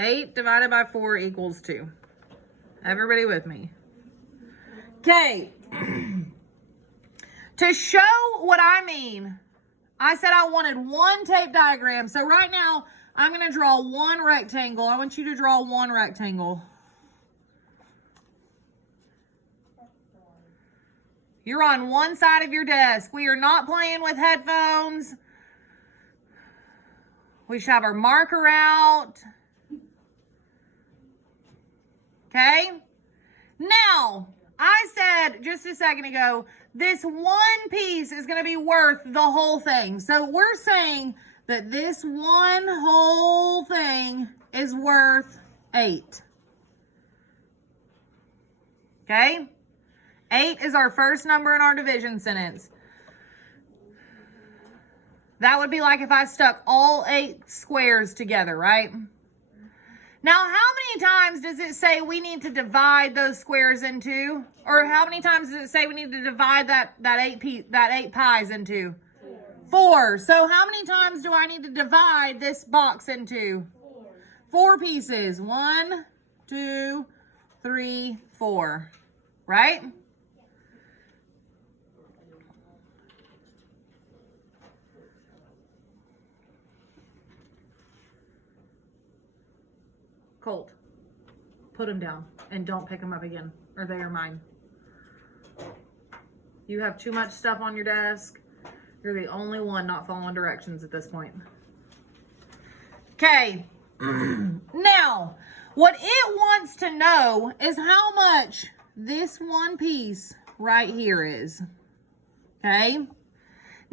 8 divided by 4 equals 2. Everybody with me? Okay. To show what I mean, I said I wanted one tape diagram. So right now, I'm going to draw one rectangle. I want you to draw one rectangle. You're on one side of your desk. We are not playing with headphones. We should have our marker out. Okay? Now, I said just a second ago, this one piece is going to be worth the whole thing. So we're saying that this one whole thing is worth 8. Okay? 8 is our first number in our division sentence. That would be like if I stuck all 8 squares together, right? Now, how many times does it say we need to divide those squares into? Or how many times does it say we need to divide that 8 pies into? 4. So how many times do I need to divide this box into? 4 pieces. 1, 2, 3, 4. Right? Colt, put them down and don't pick them up again, or they are mine. You have too much stuff on your desk. You're the only one not following directions at this point. Okay. Now, what it wants to know is how much this one piece right here is. Okay.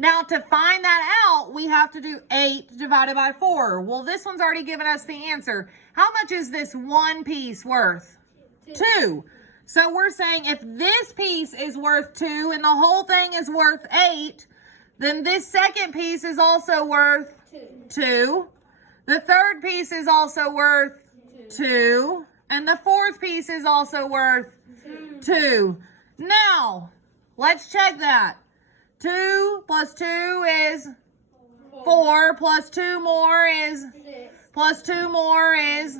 Now, to find that out, we have to do 8 divided by 4. Well, this one's already given us the answer. How much is this one piece worth? 2. So we're saying if this piece is worth 2 and the whole thing is worth 8, then this second piece is also worth 2. The third piece is also worth 2. And the fourth piece is also worth 2. Now, let's check that. 2 plus 2 is 4, plus 2 more is 6, plus 2 more is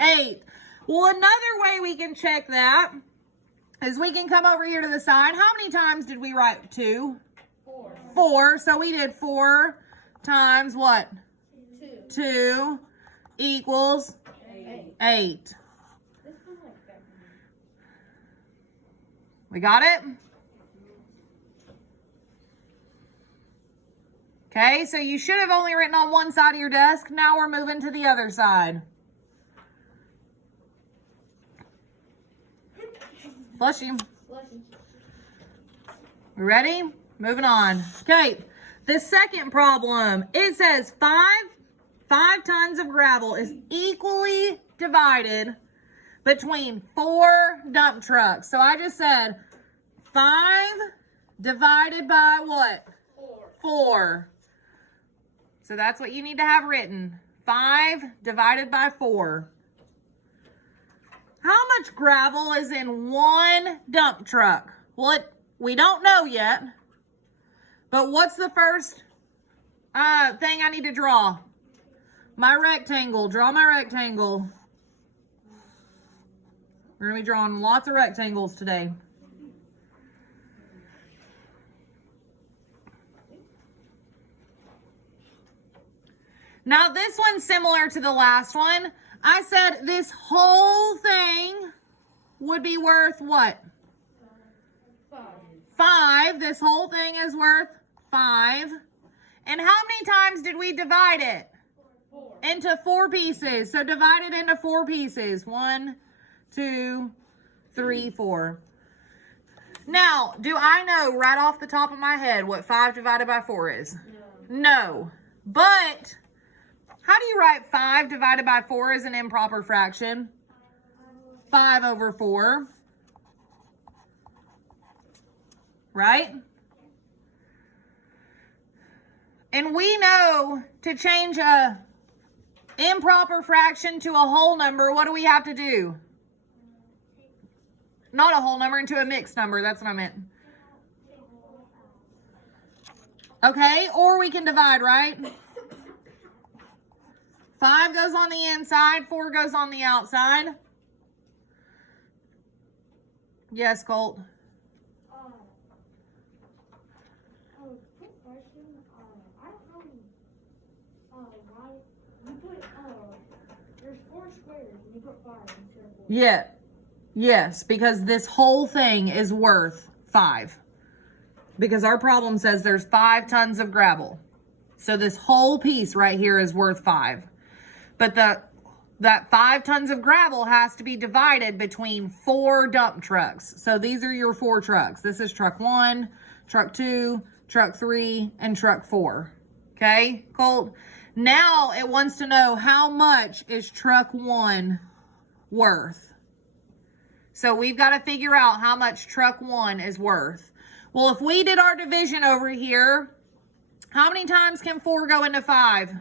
8. Well, another way we can check that is we can come over here to the side. How many times did we write 2? 4. 4. So we did 4 times what? 2. 2 equals 8. We got it? Okay, so you should have only written on one side of your desk. Now we're moving to the other side. Bless you. We ready? Moving on. Okay, the second problem. It says 5 tons of gravel is equally divided between 4 dump trucks. So I just said 5 divided by what? 4. So that's what you need to have written. 5 divided by 4. How much gravel is in one dump truck? Well, we don't know yet. But what's the first thing I need to draw? My rectangle. Draw my rectangle. We're going to be drawing lots of rectangles today. Now, this one's similar to the last one. I said this whole thing would be worth what? 5. This whole thing is worth 5. And how many times did we divide it? 4. Into 4 pieces. So divide it into 4 pieces. 1, 2, 3, 4. Now, do I know right off the top of my head what 5 divided by 4 is? No. But how do you write 5 divided by 4 as an improper fraction? 5 over 4. Right? And we know to change a improper fraction to a whole number, what do we have to do? Not a whole number, into a mixed number. That's what I meant. Okay, or we can divide, right? 5 goes on the inside, 4 goes on the outside. Yes, Colt. Quick question. I don't know why you put there's 4 squares and you put 5 instead of 4. Yeah. Yes, because this whole thing is worth 5. Because our problem says there's 5 tons of gravel. So this whole piece right here is worth 5. But that 5 tons of gravel has to be divided between 4 dump trucks. So these are your 4 trucks. This is truck 1, truck 2, truck 3, and truck 4. Okay, Colt? Now it wants to know how much is truck 1 worth. So we've got to figure out how much truck 1 is worth. Well, if we did our division over here, how many times can 4 go into 5?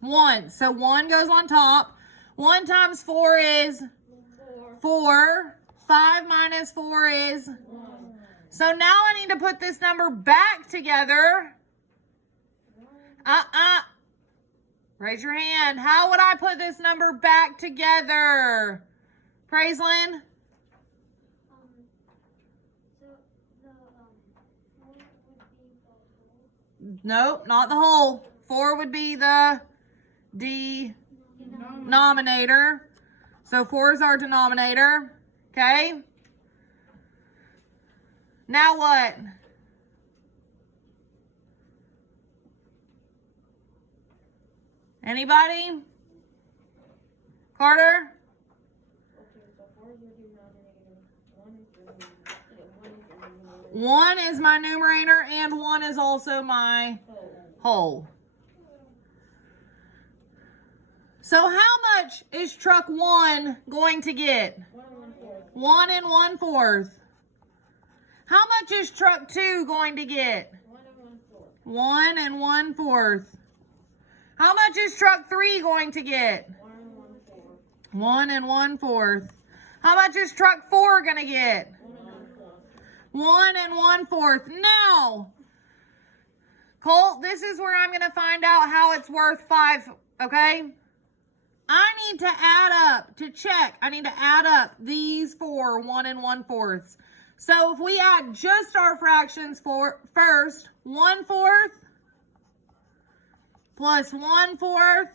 Once. So 1 goes on top. 1 times 4 is 4. 5 minus 4 is 1. So now I need to put this number back together. Raise your hand. How would I put this number back together? Praiselyn? Nope, not the whole. 4 would be the denominator. So 4 is our denominator. Okay. Now what? Anybody? Carter? One is my numerator and 1 is also my whole. So how much is truck 1 going to get? 1 1/4. How much is truck 2 going to get? 1 1/4. How much is truck 3 going to get? 1 1/4. How much is truck 4 going to get? 1 1/4. Now, Colt, this is where I'm going to find out how it's worth 5, okay? I need to add up, to check, I need to add up these 4 1 1/4. So if we add just our fractions for first, 1/4 plus 1/4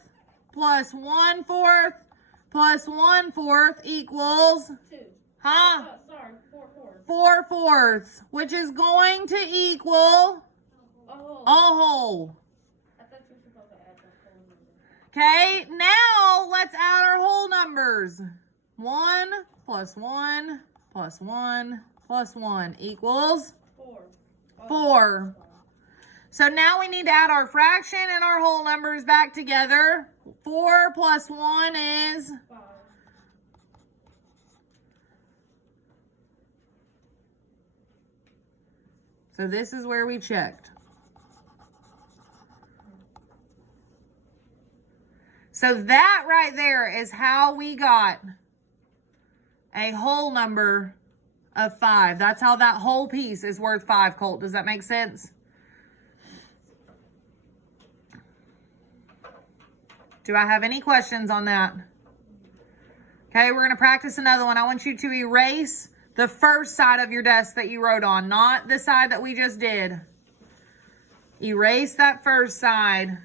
plus 1/4 plus 1/4 equals 2. Huh? 4 4 fourths, which is going to equal a whole. I thought you were supposed to add the whole number. Okay, now let's add our whole numbers. 1 plus 1 plus 1 plus 1 equals 4. So now we need to add our fraction and our whole numbers back together. 4 plus 1 is 5. So this is where we checked. So that right there is how we got a whole number of 5. That's how that whole piece is worth 5, Colt. Does that make sense? Do I have any questions on that? Okay, we're going to practice another one. I want you to erase the first side of your desk that you wrote on, not the side that we just did. Erase that first side.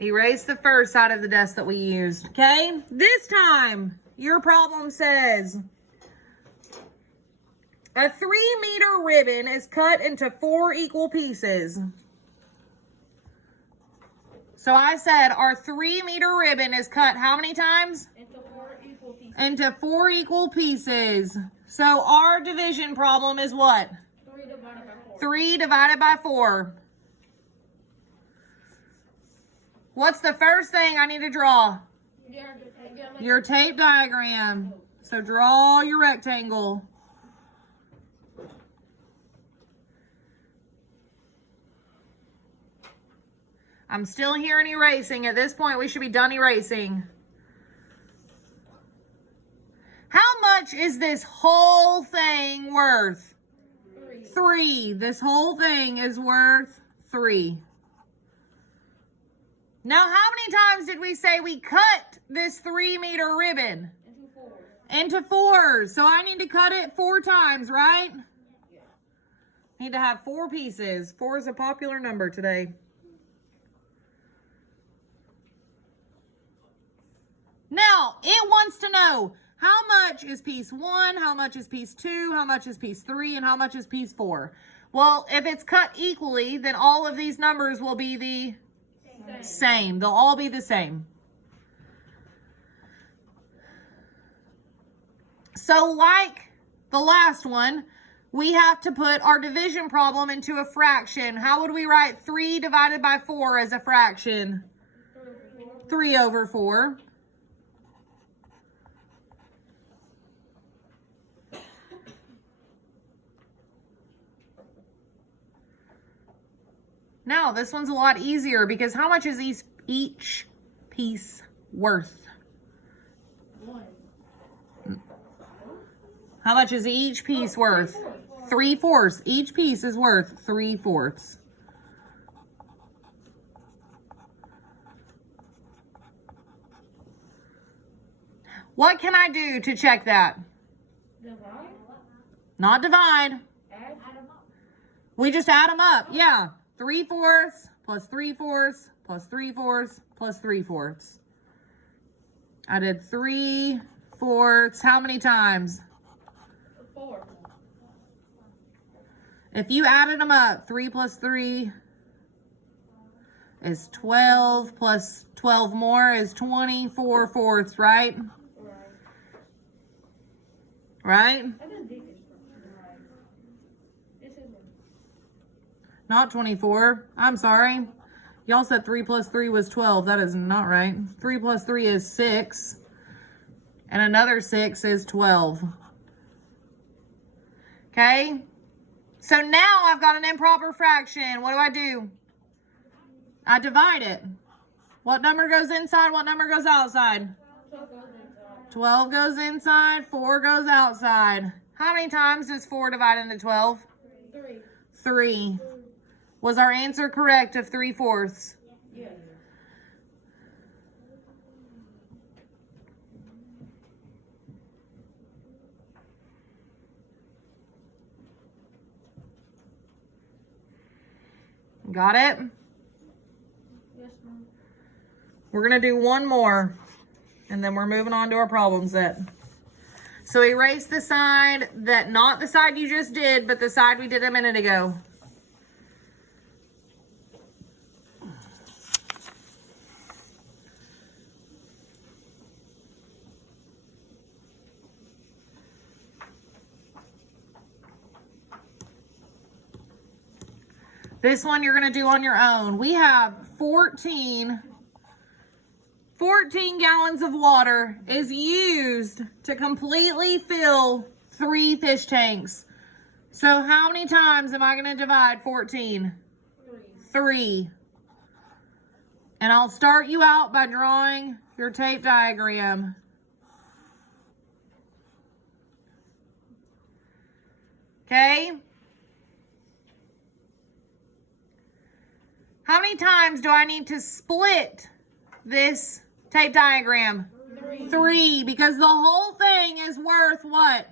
Erase the first side of the desk that we used, okay? This time, your problem says a 3-meter ribbon is cut into 4 equal pieces. So I said our 3-meter ribbon is cut how many times? Into 4 equal pieces. Into 4 equal pieces. So our division problem is what? 3 divided by 4. 3 divided by 4. What's the first thing I need to draw? Your tape diagram. So draw your rectangle. I'm still hearing erasing. At this point, we should be done erasing. How much is this whole thing worth? 3. This whole thing is worth 3. Now, how many times did we say we cut this 3-meter ribbon? Into 4. So I need to cut it 4 times, right? Need to have 4 pieces. 4 is a popular number today. Now, it wants to know how much is piece 1, how much is piece 2, how much is piece 3, and how much is piece 4. Well, if it's cut equally, then all of these numbers will be the same. They'll all be the same. So like the last one, we have to put our division problem into a fraction. How would we write 3 divided by 4 as a fraction? 3 over 4. Now, this one's a lot easier because how much is each piece worth? 1. How much is each piece worth? 3/4. Each piece is worth 3/4. What can I do to check that? Divide? Not divide. Add? We just add them up. Yeah. 3/4 plus 3/4 plus 3/4 plus 3/4. I did 3/4. How many times? 4. If you added them up, 3 plus 3 is 12, plus 12 more is 24/4, right? Right? I didn't think it's right. This isn't. Not 24. I'm sorry. Y'all said 3 plus 3 was 12. That is not right. 3 plus 3 is 6. And another 6 is 12. Okay? So now I've got an improper fraction. What do? I divide it. What number goes inside? What number goes outside? 12 goes inside. 4 goes outside. How many times does 4 divide into 12? 3. 3. Was our answer correct of 3/4? Yeah. Got it? Yes, ma'am. We're going to do one more, and then we're moving on to our problem set. So erase the side not the side you just did, but the side we did a minute ago. This one you're going to do on your own. We have 14 gallons of water is used to completely fill 3 fish tanks. So how many times am I going to divide 14? 3. And I'll start you out by drawing your tape diagram. Okay? How many times do I need to split this tape diagram? 3, because the whole thing is worth what?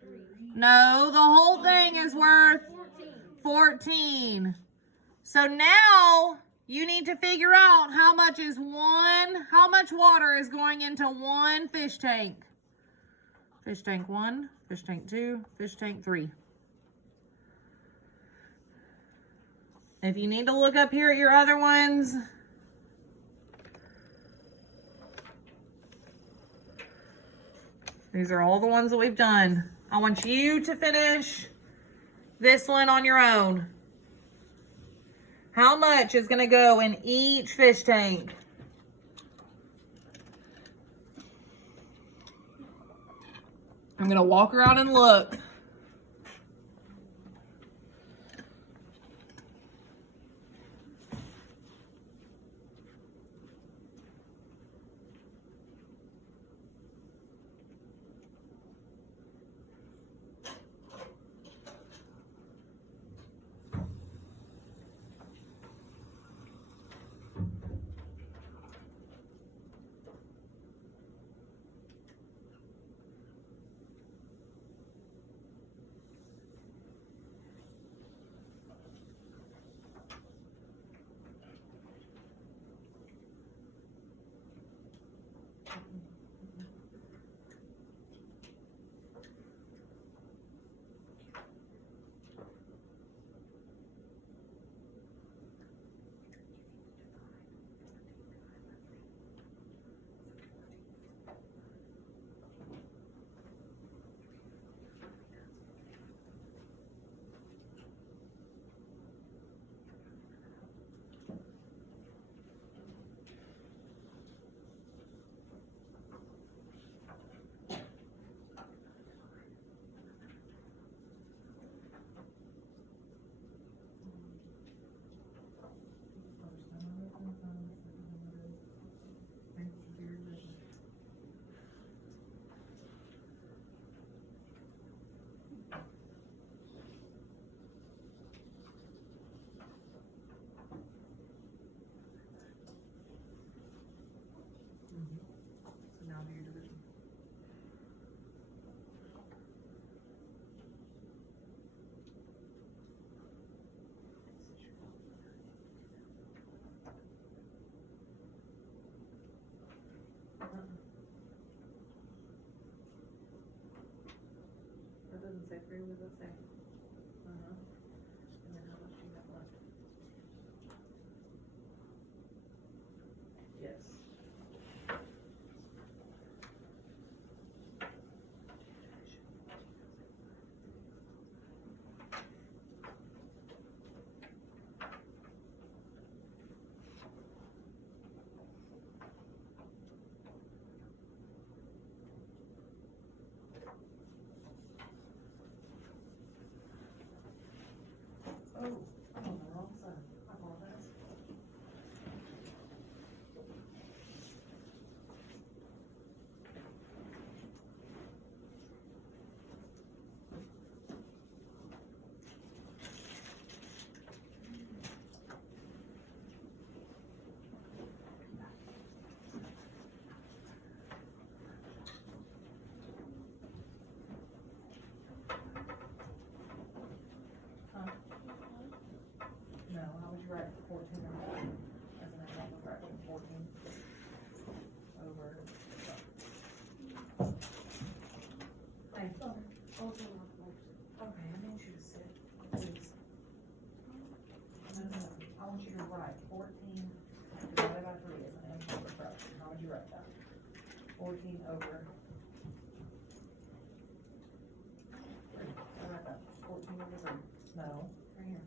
3. No, the whole thing is worth 14. So now you need to figure out how much water is going into one fish tank. Fish tank 1, fish tank 2, fish tank 3. If you need to look up here at your other ones, these are all the ones that we've done. I want you to finish this one on your own. How much is going to go in each fish tank? I'm going to walk around and look. it say 3? What does it say? And then how much do you have left? Yes. Oh, I'm on the wrong side. I apologize. Huh? No, how would you write 14 over? As an example, write 14 over. Hey, okay, I need you to sit, please. No, I want you to write 14 divided by 3 as an improper fraction. How would you write that? 14 over 3. How write that? 14 over 3. No, right here.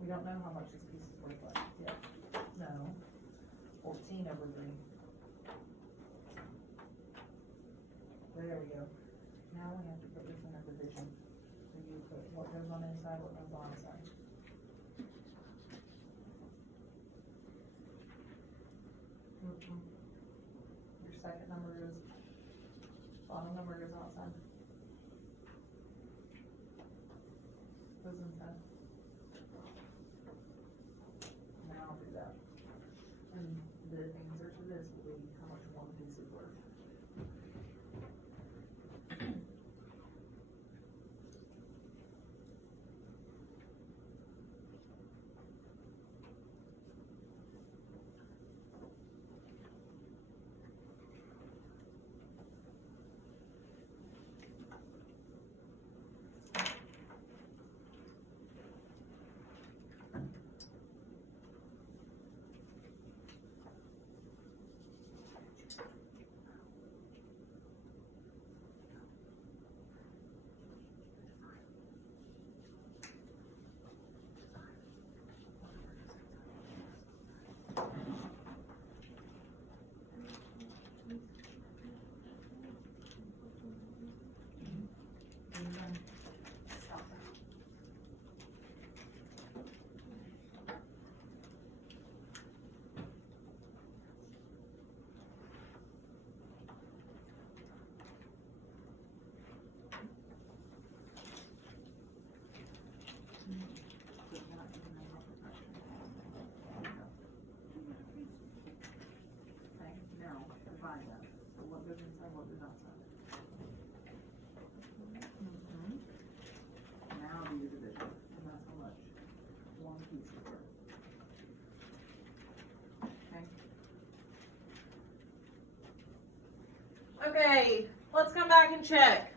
We don't know how much this piece is worth left yet. No. 14 over 3. There we go. Now we have to put this in a division. So you put what goes on inside, what goes on inside. Your second number is, bottom number goes outside. Goes inside. Now I'll do that. And the answer to this will be how much one piece is worth. Goes inside, what goes outside. Now do your division, and that's how much one piece is worth. Okay, let's come back and check.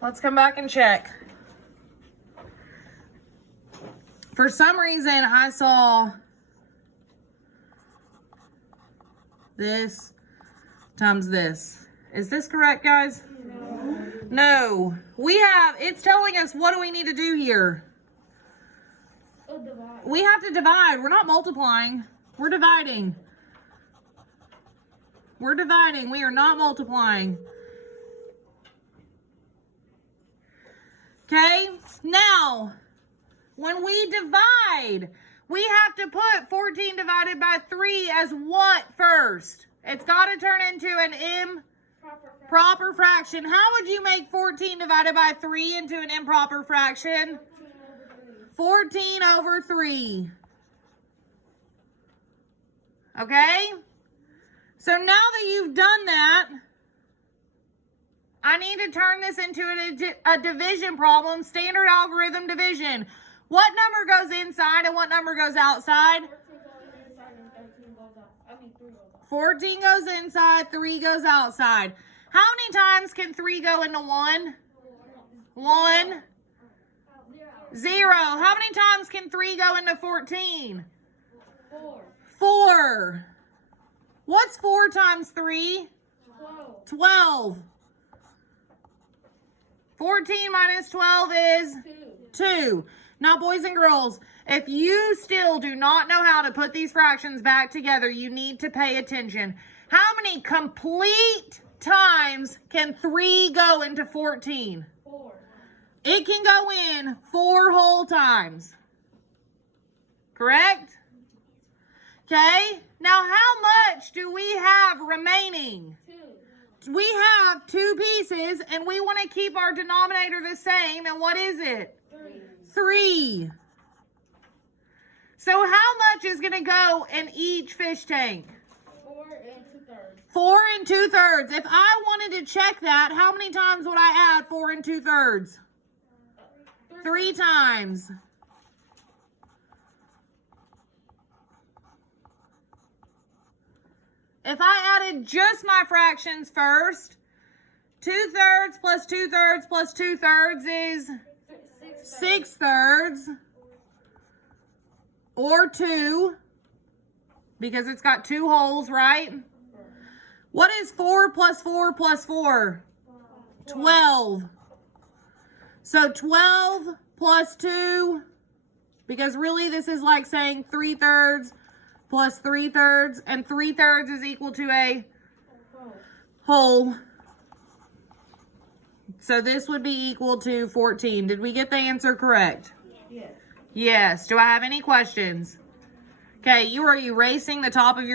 Let's come back and check. For some reason, I saw this times this. Is this correct, guys? No. It's telling us, what do we need to do here? Divide. We have to divide. We're not multiplying. We're dividing. We're dividing. We are not multiplying. Okay? Now, when we divide, we have to put 14 divided by 3 as what first? It's got to turn into an improper fraction. How would you make 14 divided by 3 into an improper fraction? 14 over 3. Okay? So now that you've done that, I need to turn this into a division problem, standard algorithm division. What number goes inside and what number goes outside? 14 goes inside, 3 goes outside. How many times can 3 go into 1? 1. 0. How many times can 3 go into 14? 4. 4. What's 4 times 3? 12. 12. 14 minus 12 is 2. Now, boys and girls, if you still do not know how to put these fractions back together, you need to pay attention. How many complete times can 3 go into 14? 4. It can go in 4 whole times. Correct? Okay. Now, how much do we have remaining? 2. We have 2 pieces, and we want to keep our denominator the same. And what is it? 3. 3. So how much is going to go in each fish tank? 4 and 2/3. 4 and 2/3. If I wanted to check that, how many times would I add 4 and 2/3? 3 times. If I added just my fractions first, 2/3 plus 2/3 plus 2/3 is 6/3, or 2, because it's got 2 holes, right? What is 4 plus 4 plus 4? 12. So 12 plus 2, because really this is like saying 3/3 plus 3/3, and 3/3 is equal to a whole. So this would be equal to 14. Did we get the answer correct? Yes. Yes. Do I have any questions? Okay, you are erasing the top of your